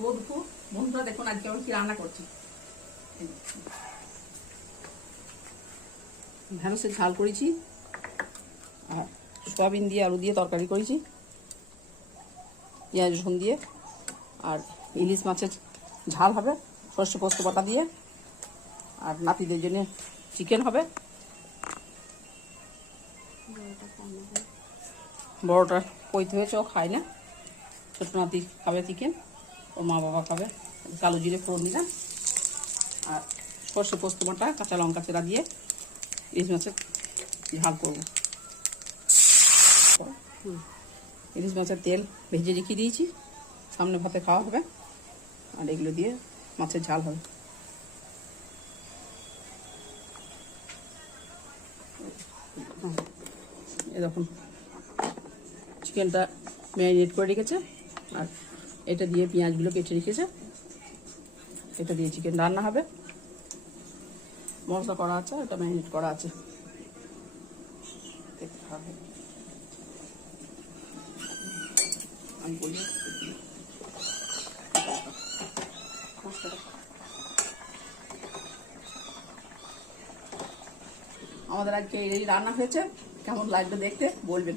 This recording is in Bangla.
শুভ দুপুর বন্ধুরা, দেখুন আজকে আমি কি রান্না করছি। ঢেঁড়সের ঝাল করেছি আর সয়াবিন দিয়ে আলু দিয়ে তরকারি করেছি, পেঁয়াজ রসুন দিয়ে। আর ইলিশ মাছের ঝাল হবে সর্ষে পোস্ত বাটা দিয়ে। আর নাতিদের জন্য চিকেন হবে। বড়টা পৈতে হয়েছে, ও খায় না। ছোট নাতি খাবে চিকেন, ওর মা বাবা খাবে। কালো জিরে ফোড়ন দিলাম আর সর্ষে পোস্ত বাটা কাঁচা লঙ্কা চেরা দিয়ে ইলিশ মাছের ঝাল করবো। ইলিশ মাছের তেল ভেজে রেখে দিয়েছি, সামনে ভাতে খাওয়া হবে। আর এগুলো দিয়ে মাছের ঝাল হবে। এরকম চিকেনটা ম্যারিনেট করে রেখেছে, আর এটা দিয়ে পেঁয়াজগুলো কেটে রেখেছে। এটা দিয়ে চিকেন রান্না হবে, মশলা করা আছে, এটা ম্যারিনেট করা আছে। আমি বলি আমাদের আজকে এই রান্না হয়েছে, কেমন লাগবে দেখতে বলবেন।